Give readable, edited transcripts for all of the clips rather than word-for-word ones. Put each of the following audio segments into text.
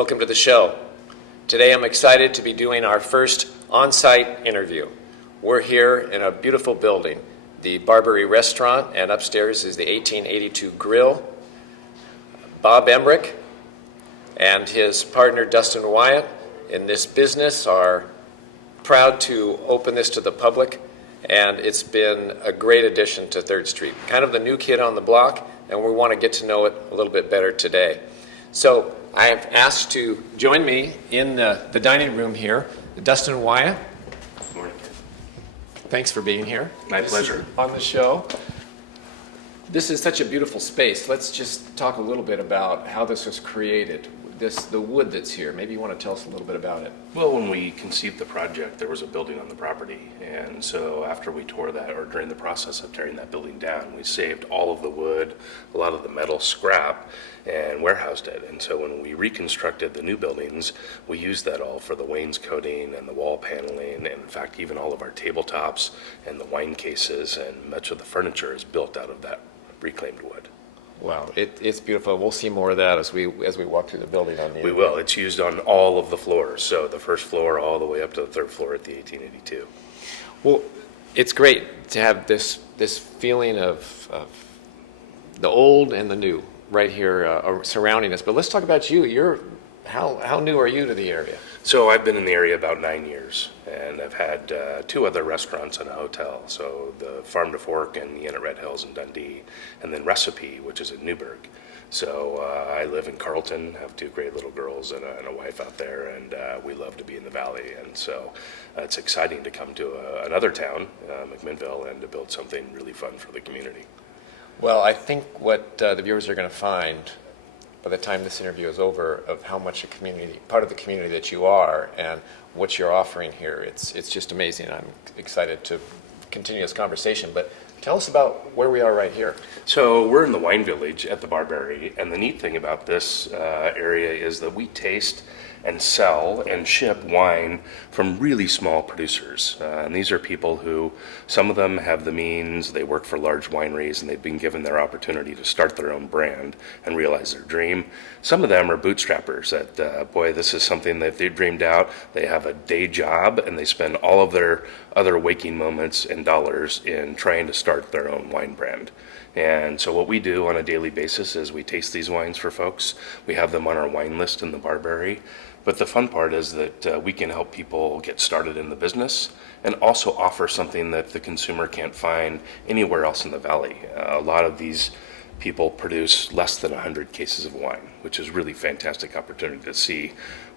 Welcome to the show. Today I'm excited to be doing our first on-site interview. We're here in a beautiful building, the Barberry restaurant, and upstairs is the 1882 Grill. Bob Emmerich and his partner Dustin Wyant in this business are proud to open this to the public, and it's been a great addition to 3rd Street. Kind of the new kid on the block, and we want to get to know it a little bit better today. So I have asked to join me in the dining room here, Dustin Wyant. Good morning. Thanks for being here. My pleasure. On the show. This is such a beautiful space. Let's just talk a little bit about how this was created. The wood that's here. Maybe you want to tell us a little bit about it. Well, when we conceived the project, there was a building on the property. And so after we tore that, or during the process of tearing that building down, we saved all of the wood, a lot of the metal scrap, and warehoused it. And so when we reconstructed the new buildings, we used that all for the wainscoting and the wall paneling, and in fact, even all of our tabletops and the wine cases, and much of the furniture is built out of that reclaimed wood. Wow, it's beautiful. We'll see more of that as we walk through the building on the We will. It's used on all of the floors. So the first floor all the way up to the 3rd floor at the 1882. Well, it's great to have this feeling of the old and the new right here surrounding us. But let's talk about you. How new are you to the area? So I've been in the area about 9 years, and I've had 2 other restaurants and a hotel. So the Farm to Fork and the Inn at Red Hills in Dundee, and then Recipe, which is in Newburgh. So I live in Carlton, have 2 great little girls and a wife out there, and we love to be in the valley. And so it's exciting to come to another town, McMinnville, and to build something really fun for the community. Well, I think what the viewers are going to find by the time this interview is over of how much part of the community that you are and what you're offering here. It's just amazing. I'm excited to continue this conversation, but tell us about where we are right here. So we're in the wine village at the Barberry, and the neat thing about this area is that we taste and sell and ship wine from really small producers. And these are people who, some of them have the means, they work for large wineries, and they've been given their opportunity to start their own brand and realize their dream. Some of them are bootstrappers that, this is something that they've dreamed out. They have a day job, and they spend all of their other waking moments and dollars in trying to start their own wine brand. And so what we do on a daily basis is we taste these wines for folks. We have them on our wine list in the Barberry. But the fun part is that we can help people get started in the business and also offer something that the consumer can't find anywhere else in the valley. A lot of these people produce less than 100 cases of wine, which is really fantastic opportunity to see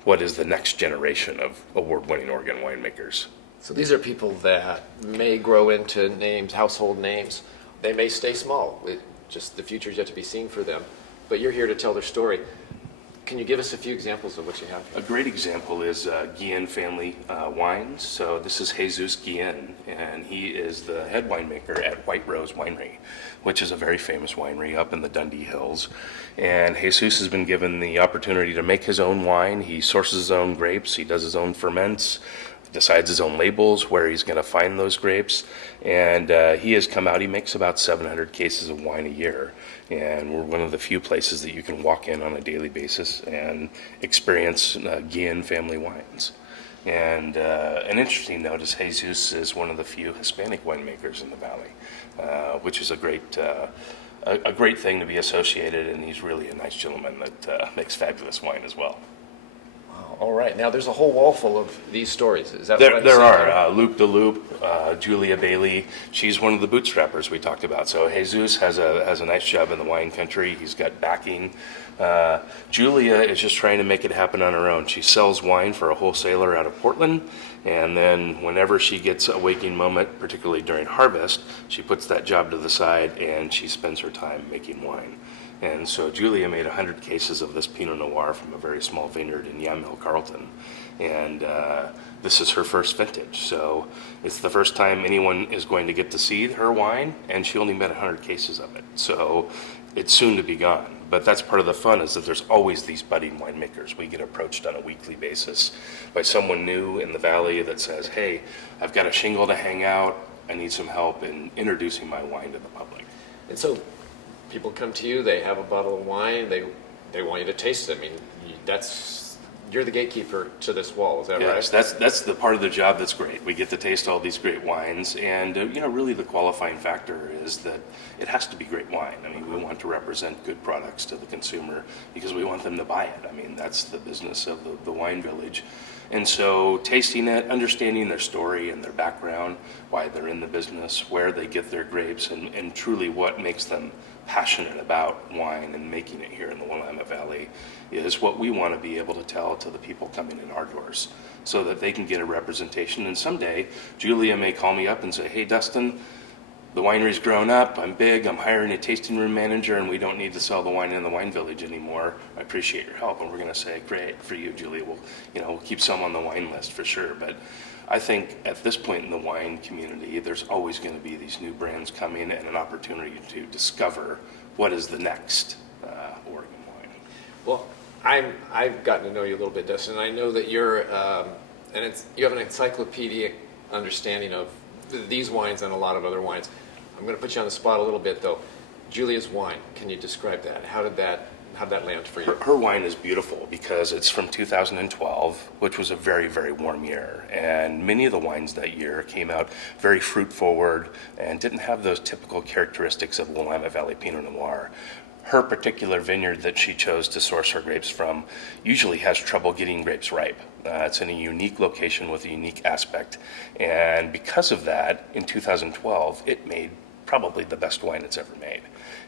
what is the next generation of award-winning Oregon winemakers. So these are people that may grow into names, household names. They may stay small. Just the future's yet to be seen for them. But you're here to tell their story. Can you give us a few examples of what you have? A great example is Guillen family wines. So this is Jesus Guillen, and he is the head winemaker at White Rose Winery, which is a very famous winery up in the Dundee Hills. And Jesus has been given the opportunity to make his own wine. He sources his own grapes. He does his own ferments, decides his own labels, where he's going to find those grapes. And he has come out, he makes about 700 cases of wine a year. And we're one of the few places that you can walk in on a daily basis and experience Guillen family wines. And an interesting note is Jesus is one of the few Hispanic winemakers in the valley, which is a great thing to be associated, and he's really a nice gentleman that makes fabulous wine as well. All right. Now, there's a whole wall full of these stories. Is that There, what I'm there saying? are. Loop de Loop, Julia Bailey. She's one of the bootstrappers we talked about. So Jesus has a nice job in the wine country. He's got backing. Julia is just trying to make it happen on her own. She sells wine for a wholesaler out of Portland, and then whenever she gets a waking moment, particularly during harvest, she puts that job to the side and she spends her time making wine. And so Julia made 100 cases of this Pinot Noir from a very small vineyard in Yamhill, Carlton. And this is her first vintage. So it's the first time anyone is going to get to see her wine, and she only made 100 cases of it. So it's soon to be gone. But that's part of the fun, is that there's always these budding winemakers. We get approached on a weekly basis by someone new in the valley that says, hey, I've got a shingle to hang out. I need some help in introducing my wine to the public. And so people come to you, they have a bottle of wine, they want you to taste it. I mean, that's you're the gatekeeper to this wall, is that Yes, right? that's the part of the job that's great. We get to taste all these great wines, and really the qualifying factor is that it has to be great wine. I mean, we want to represent good products to the consumer because we want them to buy it. I mean, that's the business of the wine village. And so tasting it, understanding their story and their background, why they're in the business, where they get their grapes, and truly what makes them passionate about wine and making it here in the Willamette Valley is what we want to be able to tell to the people coming in our doors so that they can get a representation. And someday, Julia may call me up and say, hey, Dustin, the winery's grown up, I'm big, I'm hiring a tasting room manager, and we don't need to sell the wine in the wine village anymore. I appreciate your help. And we're going to say, great, for you, Julia. We'll keep some on the wine list for sure. But I think at this point in the wine community, there's always going to be these new brands coming and an opportunity to discover what is the next Oregon wine. Well, I've gotten to know you a little bit, Dustin. I know that you have an encyclopedic understanding of these wines and a lot of other wines. I'm going to put you on the spot a little bit, though. Julia's wine, can you describe that? How did that land for you? Her wine is beautiful because it's from 2012, which was a very, very warm year. And many of the wines that year came out very fruit forward and didn't have those typical characteristics of Willamette Valley Pinot Noir. Her particular vineyard that she chose to source her grapes from usually has trouble getting grapes ripe. It's in a unique location with a unique aspect. And because of that, in 2012, it made probably the best wine it's ever made.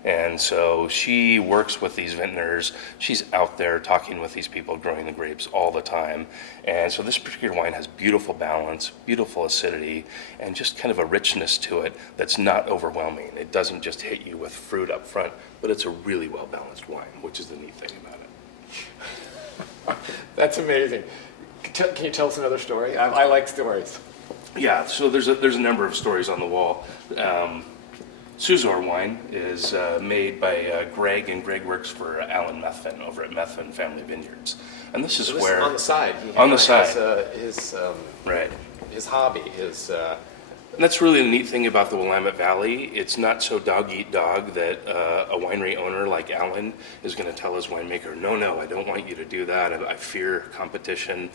And so she works with these vintners. She's out there talking with these people growing the grapes all the time. And so this particular wine has beautiful balance, beautiful acidity, and just kind of a richness to it that's not overwhelming. It doesn't just hit you with fruit up front, but it's a really well-balanced wine, which is the neat thing about it. That's amazing. Can you tell us another story? I like stories. Yeah, so there's a number of stories on the wall. Suzor wine is made by Greg, and Greg works for Alan Methvin over at Methvin Family Vineyards. And this is where... on the side. On the side. Right. His hobby, And that's really the neat thing about the Willamette Valley. It's not so dog-eat-dog that a winery owner like Alan is going to tell his winemaker, no, I don't want you to do that. I fear competition.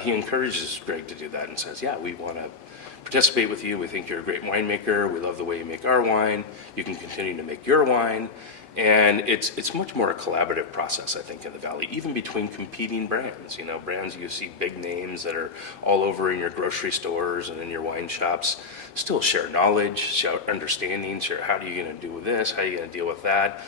He encourages Greg to do that and says, yeah, we want to participate with you. We think you're a great winemaker. We love the way you make our wine. You can continue to make your wine. And it's much more a collaborative process, I think, in the Valley, even between competing brands. Brands you see big names that are all over in your grocery stores and in your wine shops still share knowledge, share understanding, share how are you going to do this, how are you going to deal with that.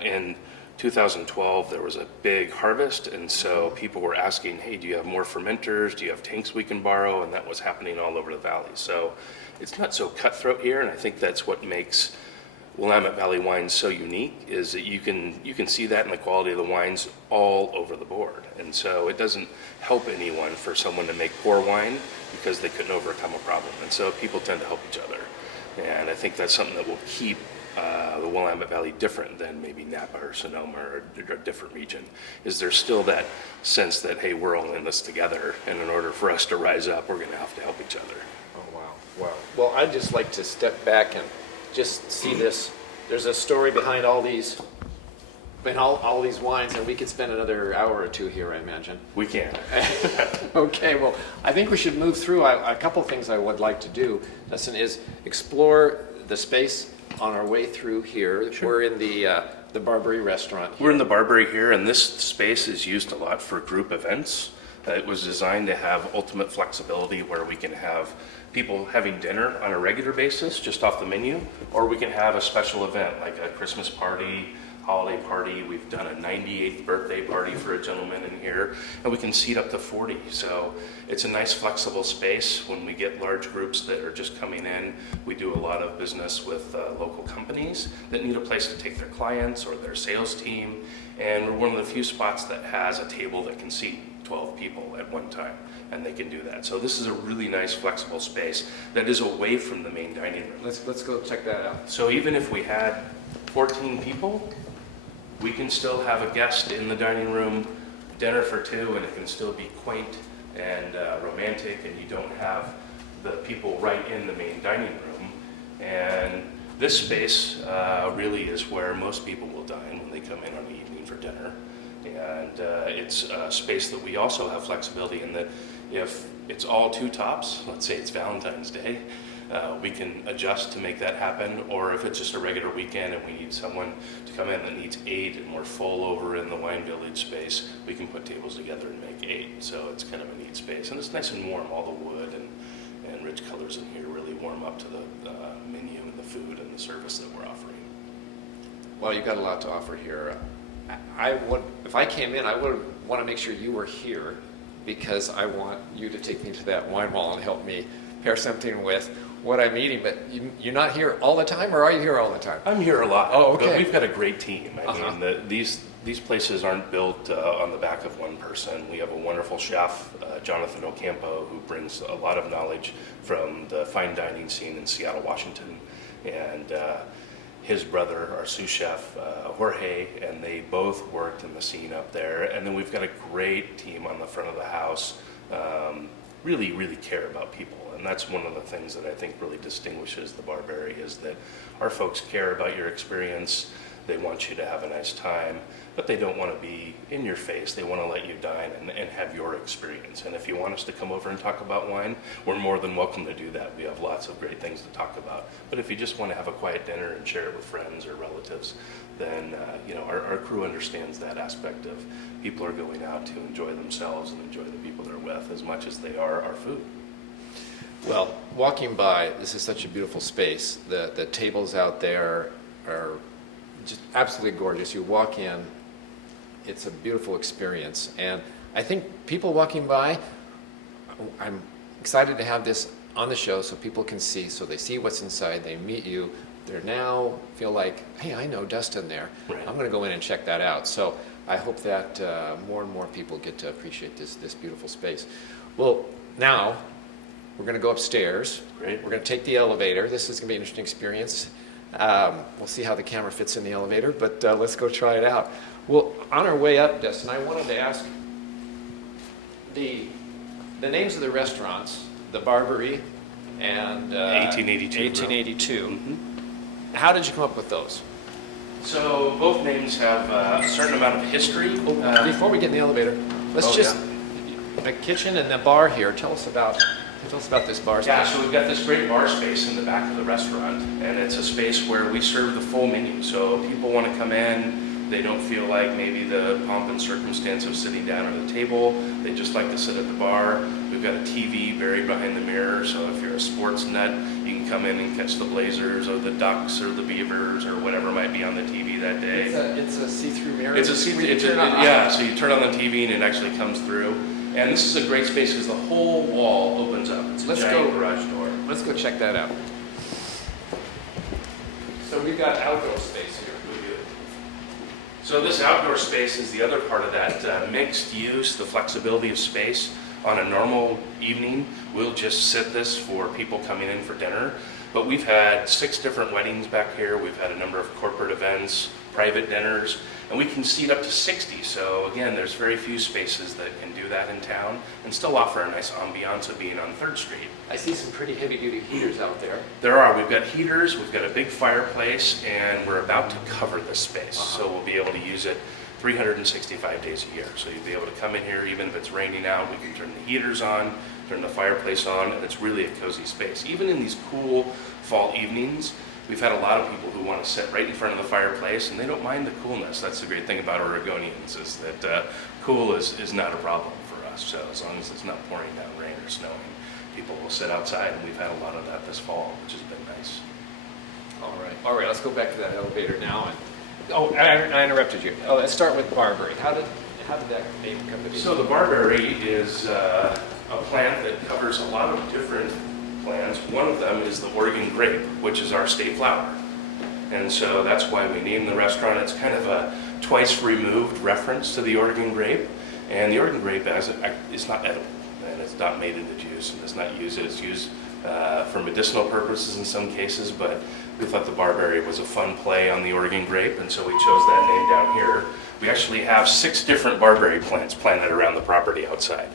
In 2012, there was a big harvest, and so people were asking, hey, do you have more fermenters? Do you have tanks we can borrow? And that was happening all over the Valley. So it's not so cutthroat here, and I think that's what makes Willamette Valley wines so unique, is that you can see that in the quality of the wines all over the board. And so it doesn't help anyone for someone to make poor wine because they couldn't overcome a problem. And so people tend to help each other. And I think that's something that will keep the Willamette Valley different than maybe Napa or Sonoma or a different region, is there's still that sense that, hey, we're all in this together, and in order for us to rise up, we're going to have to help each other. Oh, wow. Well, I'd just like to step back and just see this. There's a story behind all these wines, and we could spend another hour or two here, I imagine. We can. Okay, well, I think we should move through. A couple things I would like to do, Dustin, is explore the space on our way through here. Sure. We're in the Barberry restaurant here. We're in the Barberry here, and this space is used a lot for group events. It was designed to have ultimate flexibility where we can have people having dinner on a regular basis just off the menu, or we can have a special event like a Christmas party, holiday party. We've done a 98th birthday party for a gentleman in here, and we can seat up to 40. So it's a nice flexible space when we get large groups that are just coming in. We do a lot of business with local companies that need a place to take their clients or their sales team, and we're one of the few spots that has a table that can seat 12 people at one time, and they can do that. So this is a really nice flexible space that is away from the main dining room. Let's go check that out. So even if we had 14 people, we can still have a guest in the dining room, dinner for two, and it can still be quaint and romantic, and you don't have the people right in the main dining room. And this space really is where most people will dine when they come in on the evening for dinner. And it's a space that we also have flexibility in that if it's all two tops, let's say it's Valentine's Day, we can adjust to make that happen. Or if it's just a regular weekend and we need someone to come in that needs 8 and we're full over in the wine village space, we can put tables together and make 8. So it's kind of a neat space. And it's nice and warm. All the wood and rich colors in here really warm up to the menu and the food and the service that we're offering. Well, you've got a lot to offer here. If I came in, I would want to make sure you were here because I want you to take me to that wine wall and help me pair something with what I'm eating. But you're not here all the time, or are you here all the time? I'm here a lot. Oh, okay. But we've got a great team. I mean, these places aren't built on the back of one person. We have a wonderful chef, Jonathan Ocampo, who brings a lot of knowledge from the fine dining scene in Seattle, Washington, and his brother, our sous chef, Jorge, and they both worked in the scene up there. And then we've got a great team on the front of the house, really, really care about people. And that's one of the things that I think really distinguishes the Barberry is that our folks care about your experience. They want you to have a nice time, but they don't want to be in your face. They want to let you dine and have your experience. And if you want us to come over and talk about wine, we're more than welcome to do that. We have lots of great things to talk about. But if you just want to have a quiet dinner and share it with friends or relatives, then our crew understands that aspect of people are going out to enjoy themselves and enjoy the people they're with as much as they are our food. Well, walking by, this is such a beautiful space. The tables out there are just absolutely gorgeous. You walk in, it's a beautiful experience. And I think people walking by, I'm excited to have this on the show so people can see, so they see what's inside, they meet you, they now feel like, hey, I know Dustin there. Right. I'm going to go in and check that out. So I hope that more and more people get to appreciate this beautiful space. Well, now we're going to go upstairs. Great. We're going to take the elevator. This is going to be an interesting experience. We'll see how the camera fits in the elevator, but let's go try it out. Well, on our way up, Dustin, I wanted to ask the names of the restaurants, the Barberry and 1882. 1882. Mm-hmm. How did you come up with those? So both names have a certain amount of history. Before we get in the elevator, let's the kitchen and the bar here. Tell us about this bar space. Yeah, so we've got this great bar space in the back of the restaurant, and it's a space where we serve the full menu. So people want to come in, they don't feel like maybe the pomp and circumstance of sitting down at a table. They just like to sit at the bar. We've got a TV buried behind the mirror, so if you're a sports nut, you can come in and catch the Blazers or the Ducks or the Beavers or whatever might be on the TV that day. It's a see-through mirror. It's a see-through. So you turn on the TV and it actually comes through. And this is a great space because the whole wall opens up. It's a giant garage door. Let's go check that out. So we've got outdoor space here. So this outdoor space is the other part of that mixed use, the flexibility of space. On a normal evening, we'll just sit this for people coming in for dinner. But we've had 6 different weddings back here. We've had a number of corporate events, private dinners, and we can seat up to 60. So again, there's very few spaces that can do that in town and still offer a nice ambiance of being on 3rd Street. I see some pretty heavy-duty heaters out there. There are. We've got heaters, we've got a big fireplace, and we're about to cover this space. So we'll be able to use it 365 days a year. So you'll be able to come in here, even if it's raining out, we can turn the heaters on, turn the fireplace on, and it's really a cozy space. Even in these cool fall evenings, we've had a lot of people who want to sit right in front of the fireplace, and they don't mind the coolness. That's the great thing about Oregonians, is that cool is not a problem for us. So as long as it's not pouring down rain or snowing, people will sit outside, and we've had a lot of that this fall, which has been nice. All right, let's go back to that elevator now. I interrupted you. Let's start with Barberry. How did that name come to be? So the Barberry is a plant that covers a lot of different plants. One of them is the Oregon grape, which is our state flower. And so that's why we named the restaurant. It's kind of a twice removed reference to the Oregon grape. And the Oregon grape is not edible, and it's not made into juice, and it's not used. It's used for medicinal purposes in some cases, but we thought the Barberry was a fun play on the Oregon grape, and so we chose that name down here. We actually have 6 different Barberry plants planted around the property outside.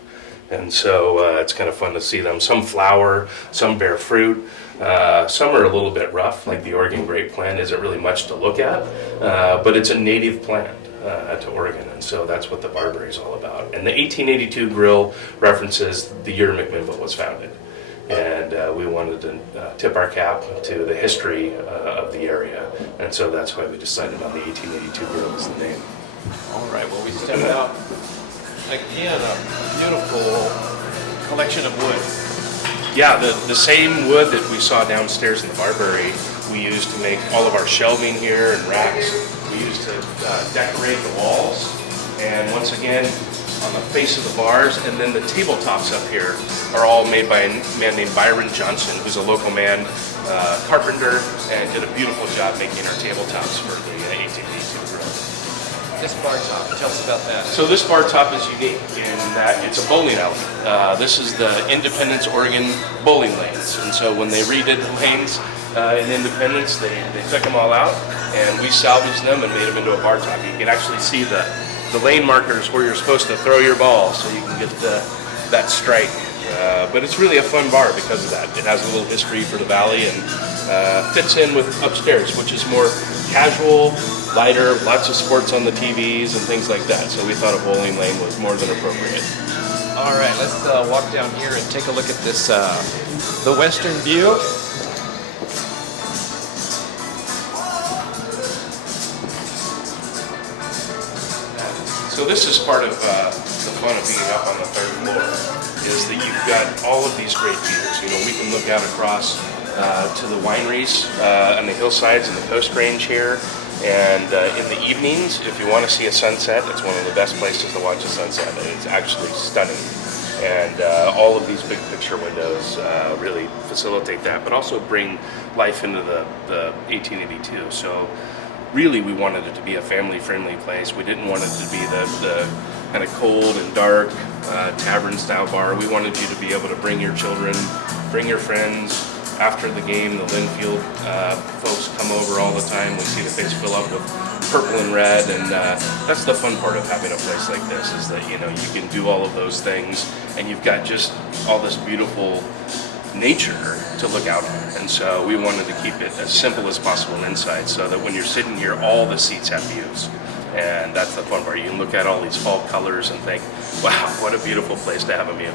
And so it's kind of fun to see them. Some flower, some bear fruit, some are a little bit rough, like the Oregon grape plant isn't really much to look at, but it's a native plant. to Oregon, and so that's what the Barberry is all about. And the 1882 grill references the year McMinnville was founded, and we wanted to tip our cap to the history of the area, and so that's why we decided on the 1882 grill as the name. All right, well, we stepped out. Again, a beautiful collection of wood. Yeah, the same wood that we saw downstairs in the Barberry, we used to make all of our shelving here and racks. We used to decorate the walls, and once again, on the face of the bars, and then the tabletops up here are all made by a man named Byron Johnson, who's a local man, carpenter, and did a beautiful job making our tabletops for the 1882 grill. This bar top, tell us about that. So this bar top is unique in that it's a bowling alley. This is the Independence, Oregon bowling lanes, and so when they redid the lanes in Independence, they took them all out, and we salvaged them and made them into a bar top. You can actually see the lane markers where you're supposed to throw your ball, so you can get that strike. But it's really a fun bar because of that. It has a little history for the valley and fits in with upstairs, which is more casual, lighter, lots of sports on the TVs and things like that. So we thought a bowling lane was more than appropriate. All right, let's walk down here and take a look at this, the western view. So this is part of the fun of being up on the third floor, is that you've got all of these great views. You know, we can look out across to the wineries and the hillsides and the Coast Range here. And in the evenings, if you want to see a sunset, it's one of the best places to watch a sunset. It's actually stunning. And all of these big picture windows really facilitate that, but also bring life into the 1882. So really, we wanted it to be a family-friendly place. We didn't want it to be the kind of cold and dark tavern-style bar. We wanted you to be able to bring your children, bring your friends. After the game, the Linfield folks come over all the time. We see the things fill up with purple and red, and that's the fun part of having a place like this, is that, you know, you can do all of those things, and you've got just all this beautiful nature to look out on. And so we wanted to keep it as simple as possible inside, so that when you're sitting here, all the seats have views. And that's the fun part. You can look at all these fall colors and think, wow, what a beautiful place to have a meal.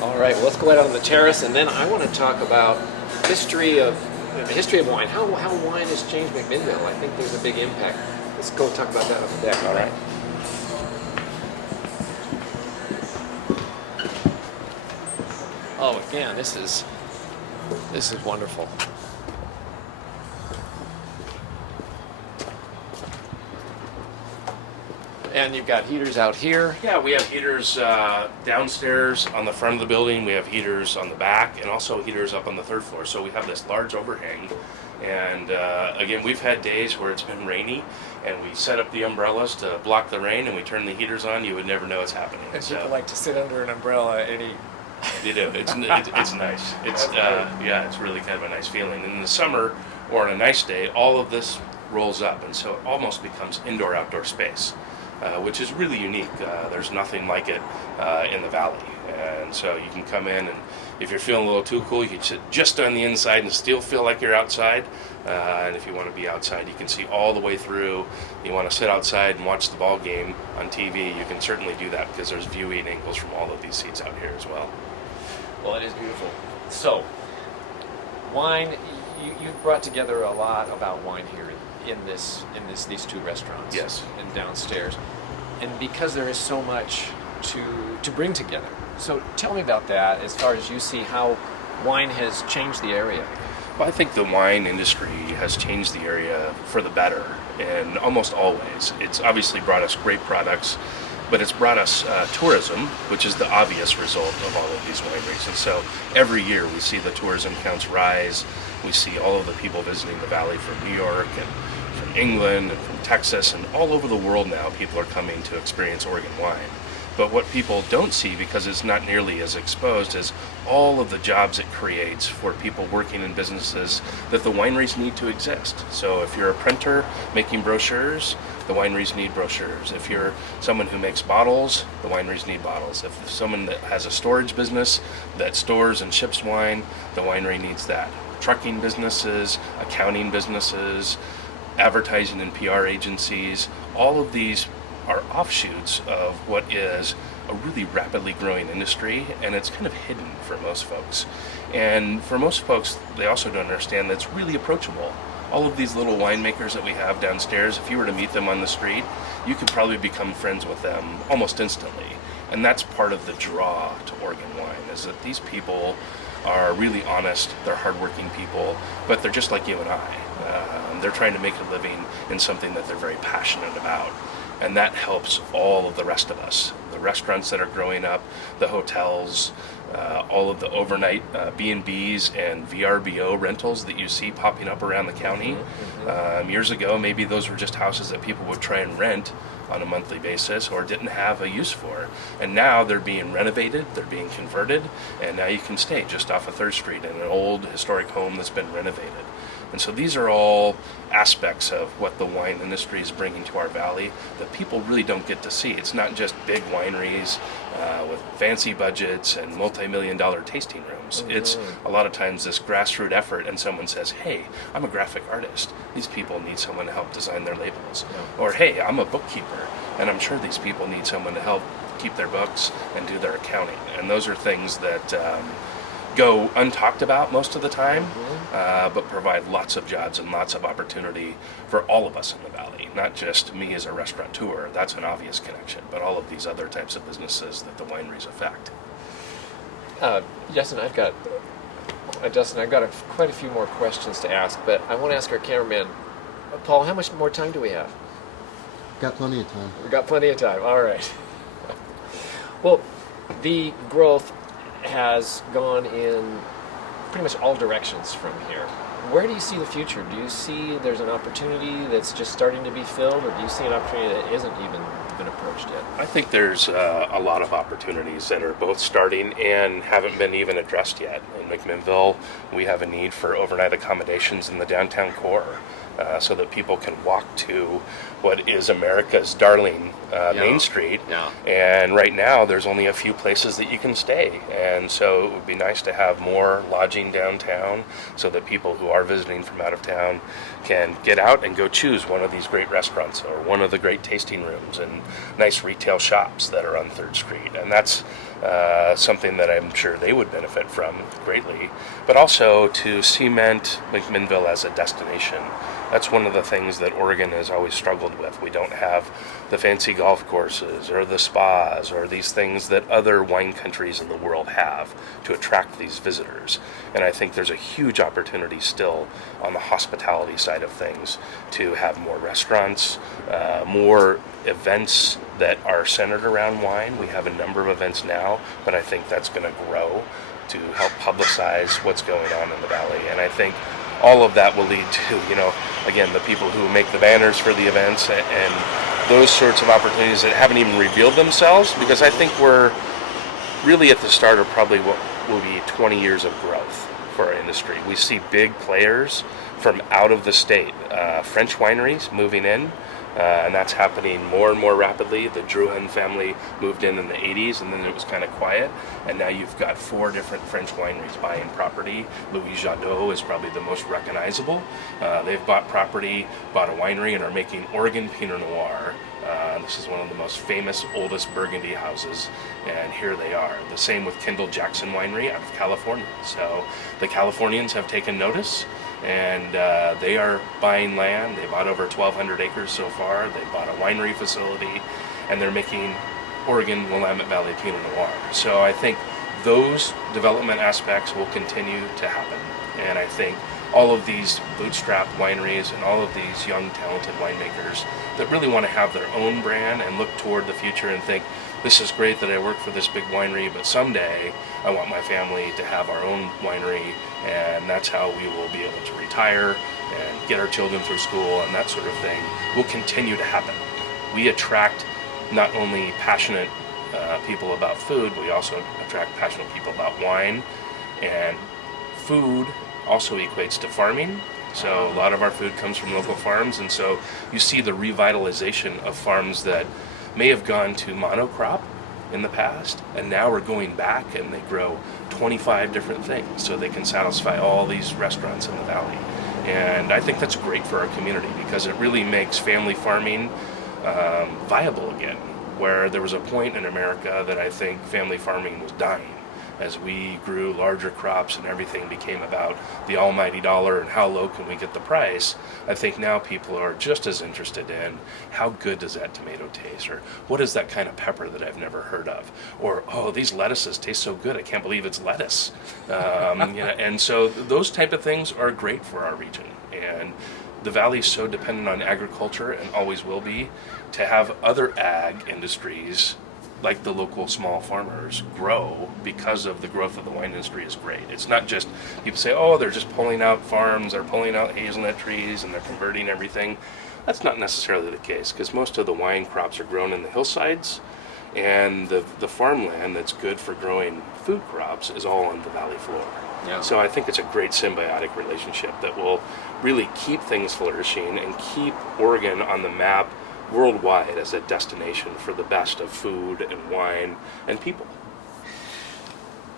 All right, well, let's go out on the terrace, and then I want to talk about the history of wine, how wine has changed McMinnville. I think there's a big impact. Let's go talk about that on the deck. All right. Oh, again, this is wonderful. And you've got heaters out here. Yeah, we have heaters downstairs on the front of the building. We have heaters on the back, and also heaters up on the third floor. So we have this large overhang. And again, we've had days where it's been rainy, and we set up the umbrellas to block the rain, and we turn the heaters on. You would never know it's happening. And people like to sit under an umbrella. They do. It's nice. It's it's really kind of a nice feeling. And in the summer or on a nice day, all of this rolls up, and so it almost becomes indoor-outdoor space. Which is really unique. There's nothing like it in the valley. And so you can come in, and if you're feeling a little too cool, you can sit just on the inside and still feel like you're outside. And if you want to be outside, you can see all the way through. You want to sit outside and watch the ball game on TV, you can certainly do that, because there's viewing angles from all of these seats out here as well. Well, it is beautiful. So, wine, you've brought together a lot about wine here in these two restaurants. Yes. And downstairs. And because there is so much to bring together. So tell me about that, as far as you see how wine has changed the area. Well, I think the wine industry has changed the area for the better, and almost always. It's obviously brought us great products, but it's brought us tourism, which is the obvious result of all of these wineries. And so every year we see the tourism counts rise. We see all of the people visiting the valley from New York and from England and from Texas, and all over the world now people are coming to experience Oregon wine. But what people don't see, because it's not nearly as exposed, is all of the jobs it creates for people working in businesses that the wineries need to exist. So if you're a printer making brochures, the wineries need brochures. If you're someone who makes bottles, the wineries need bottles. If someone that has a storage business that stores and ships wine, the winery needs that. Trucking businesses, accounting businesses, advertising and PR agencies, all of these are offshoots of what is a really rapidly growing industry, and it's kind of hidden for most folks. And for most folks, they also don't understand that it's really approachable. All of these little winemakers that we have downstairs, if you were to meet them on the street, you could probably become friends with them almost instantly. And that's part of the draw to Oregon wine, is that these people are really honest, they're hardworking people, but they're just like you and I. They're trying to make a living in something that they're very passionate about. And that helps all of the rest of us. The restaurants that are growing up, the hotels, all of the overnight B&Bs and VRBO rentals that you see popping up around the county. Years ago, maybe those were just houses that people would try and rent on a monthly basis or didn't have a use for. And now they're being renovated, they're being converted, and now you can stay just off of 3rd Street in an old historic home that's been renovated. And so these are all aspects of what the wine industry is bringing to our valley that people really don't get to see. It's not just big wineries with fancy budgets and multi-million-dollar tasting rooms. It's a lot of times this grassroots effort, and someone says, hey, I'm a graphic artist. These people need someone to help design their labels. Or, hey, I'm a bookkeeper, and I'm sure these people need someone to help keep their books and do their accounting. And those are things that go untalked about most of the time, but provide lots of jobs and lots of opportunity for all of us in the valley, not just me as a restaurateur. That's an obvious connection, but all of these other types of businesses that the wineries affect. Justin, I've got quite a few more questions to ask, but I want to ask our cameraman, Paul, how much more time do we have? Got plenty of time. We've got plenty of time. All right. Well, the growth has gone in pretty much all directions from here. Where do you see the future? Do you see there's an opportunity that's just starting to be filled, or do you see an opportunity that isn't even been approached yet? I think there's a lot of opportunities that are both starting and haven't been even addressed yet. In McMinnville, we have a need for overnight accommodations in the downtown core so that people can walk to what is America's darling Main Street. Yeah. And right now, there's only a few places that you can stay. And so it would be nice to have more lodging downtown so that people who are visiting from out of town can get out and go choose one of these great restaurants or one of the great tasting rooms and nice retail shops that are on 3rd Street. And that's something that I'm sure they would benefit from greatly. But also to cement McMinnville as a destination. That's one of the things that Oregon has always struggled with. We don't have the fancy golf courses or the spas or these things that other wine countries in the world have to attract these visitors. And I think there's a huge opportunity still on the hospitality side of things to have more restaurants, more events that are centered around wine. We have a number of events now, but I think that's going to grow to help publicize what's going on in the valley. And I think all of that will lead to, again, the people who make the banners for the events and those sorts of opportunities that haven't even revealed themselves, because I think we're really at the start of probably what will be 20 years of growth for our industry. We see big players from out of the state, French wineries moving in, and that's happening more and more rapidly. The Drouhin family moved in the 80s, and then it was kind of quiet, and now you've got 4 different French wineries buying property. Louis Jadot is probably the most recognizable. They've bought property, bought a winery, and are making Oregon Pinot Noir. This is one of the most famous, oldest Burgundy houses, and here they are. The same with Kendall Jackson Winery out of California. So the Californians have taken notice, and they are buying land. They bought over 1,200 acres so far. They bought a winery facility, and they're making Oregon Willamette Valley Pinot Noir. So I think those development aspects will continue to happen, and I think all of these bootstrap wineries and all of these young, talented winemakers that really want to have their own brand and look toward the future and think, this is great that I work for this big winery, but someday I want my family to have our own winery, and that's how we will be able to retire and get our children through school, and that sort of thing will continue to happen. We attract not only passionate people about food, we also attract passionate people about wine, and food also equates to farming. So a lot of our food comes from local farms, and so you see the revitalization of farms that may have gone to monocrop in the past, and now are going back and they grow 25 different things so they can satisfy all these restaurants in the valley. And I think that's great for our community because it really makes family farming viable again, where there was a point in America that I think family farming was dying. As we grew larger crops and everything became about the almighty dollar and how low can we get the price, I think now people are just as interested in how good does that tomato taste, or what is that kind of pepper that I've never heard of, or oh, these lettuces taste so good, I can't believe it's lettuce. And so those type of things are great for our region. And the valley is so dependent on agriculture and always will be. To have other ag industries like the local small farmers grow because of the growth of the wine industry is great. It's not just people say, oh, they're just pulling out farms, they're pulling out hazelnut trees and they're converting everything. That's not necessarily the case, because most of the wine crops are grown in the hillsides, and the farmland that's good for growing food crops is all on the valley floor. Yeah. So I think it's a great symbiotic relationship that will really keep things flourishing and keep Oregon on the map worldwide as a destination for the best of food and wine and people.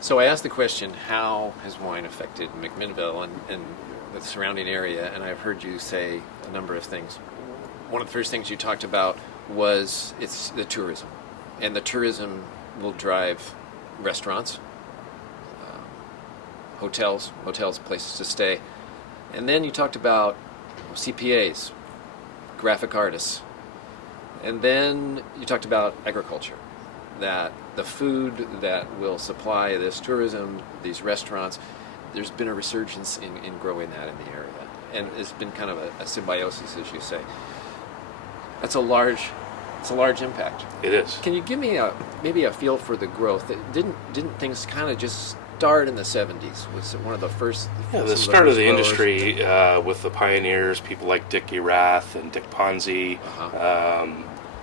So I asked the question, how has wine affected McMinnville and the surrounding area? And I've heard you say a number of things. One of the first things you talked about was it's the tourism. And the tourism will drive restaurants, hotels, places to stay. And then you talked about CPAs, graphic artists. And then you talked about agriculture, that the food that will supply this tourism, these restaurants, there's been a resurgence in growing that in the area. And it's been kind of a symbiosis, as you say. It's a large impact. It is. Can you give me maybe a feel for the growth? Didn't things kind of just start in the 70s? Was it one of the first? Yeah, the start of the industry with the pioneers, people like Dick Erath and Dick Ponzi,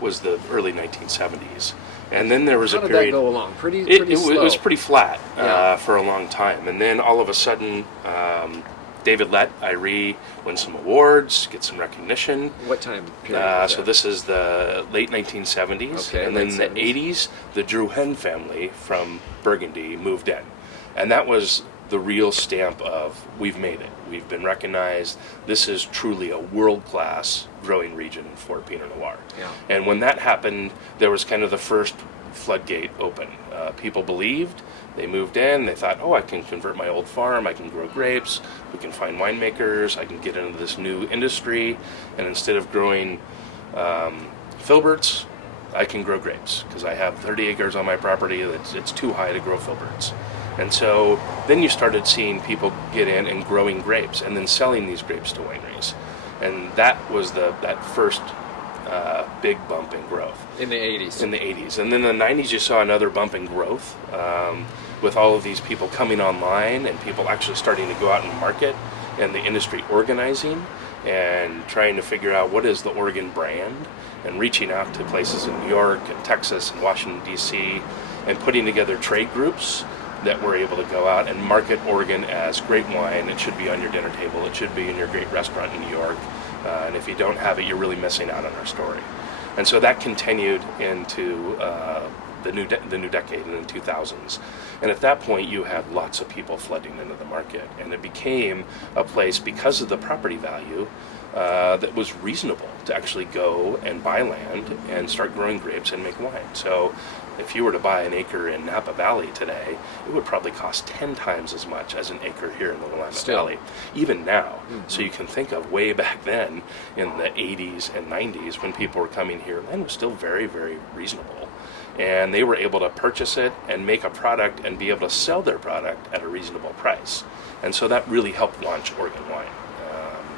was the early 1970s. And then there was a period. How did that go along? Pretty slow. It was pretty flat for a long time. And then all of a sudden, David Lett, Irie, win some awards, get some recognition. What time period? So this is the late 1970s. Okay, and then in the 70s. 80s, the Drew Hen family from Burgundy moved in. And that was the real stamp of, we've made it. We've been recognized. This is truly a world-class growing region for Pinot Noir. Yeah. And when that happened, there was kind of the first floodgate open. People believed, they moved in, they thought, oh, I can convert my old farm, I can grow grapes, we can find winemakers, I can get into this new industry, and instead of growing filberts, I can grow grapes, because I have 30 acres on my property, it's too high to grow filberts. And so then you started seeing people get in and growing grapes and then selling these grapes to wineries. And that was that first big bump in growth. In the 80s. In the 80s. And then in the 90s you saw another bump in growth with all of these people coming online and people actually starting to go out and market and the industry organizing and trying to figure out what is the Oregon brand and reaching out to places in New York and Texas and Washington, D.C. and putting together trade groups that were able to go out and market Oregon as great wine. It should be on your dinner table. It should be in your great restaurant in New York. And if you don't have it, you're really missing out on our story. And so that continued into the new decade in the 2000s. And at that point, you had lots of people flooding into the market. And it became a place, because of the property value, that was reasonable to actually go and buy land and start growing grapes and make wine. So if you were to buy an acre in Napa Valley today, it would probably cost 10 times as much as an acre here in the Willamette Valley, even now. Mm-hmm. So you can think of way back then in the 80s and 90s when people were coming here, land was still very, very reasonable. And they were able to purchase it and make a product and be able to sell their product at a reasonable price. And so that really helped launch Oregon wine.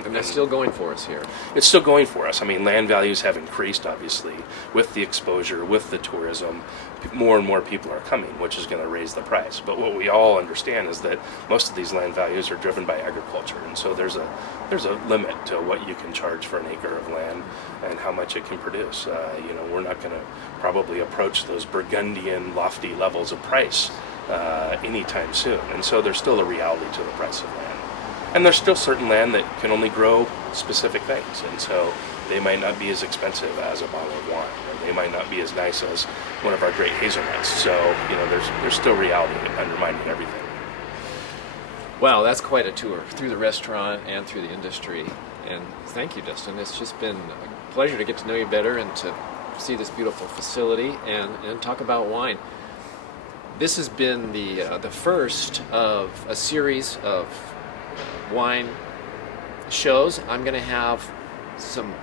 And that's still going for us here. It's still going for us. I mean, land values have increased, obviously, with the exposure, with the tourism. More and more people are coming, which is going to raise the price. But what we all understand is that most of these land values are driven by agriculture, and so there's a limit to what you can charge for an acre of land and how much it can produce. We're not going to probably approach those Burgundian lofty levels of price anytime soon, and so there's still a reality to the price of land. And there's still certain land that can only grow specific things, and so they might not be as expensive as a bottle of wine, or they might not be as nice as one of our great hazelnuts. So, there's still reality undermining everything. Wow, that's quite a tour through the restaurant and through the industry. And thank you, Dustin. It's just been pleasure to get to know you better and to see this beautiful facility and talk about wine. This has been the first of a series of wine shows. I'm going to have some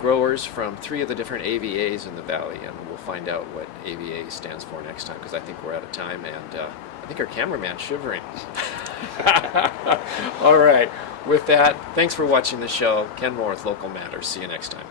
growers from 3 of the different AVAs in the valley, and we'll find out what AVA stands for next time, because I think we're out of time, and I think our cameraman's shivering. All right, with that, thanks for watching the show. Ken Moore with Local Matters. See you next time.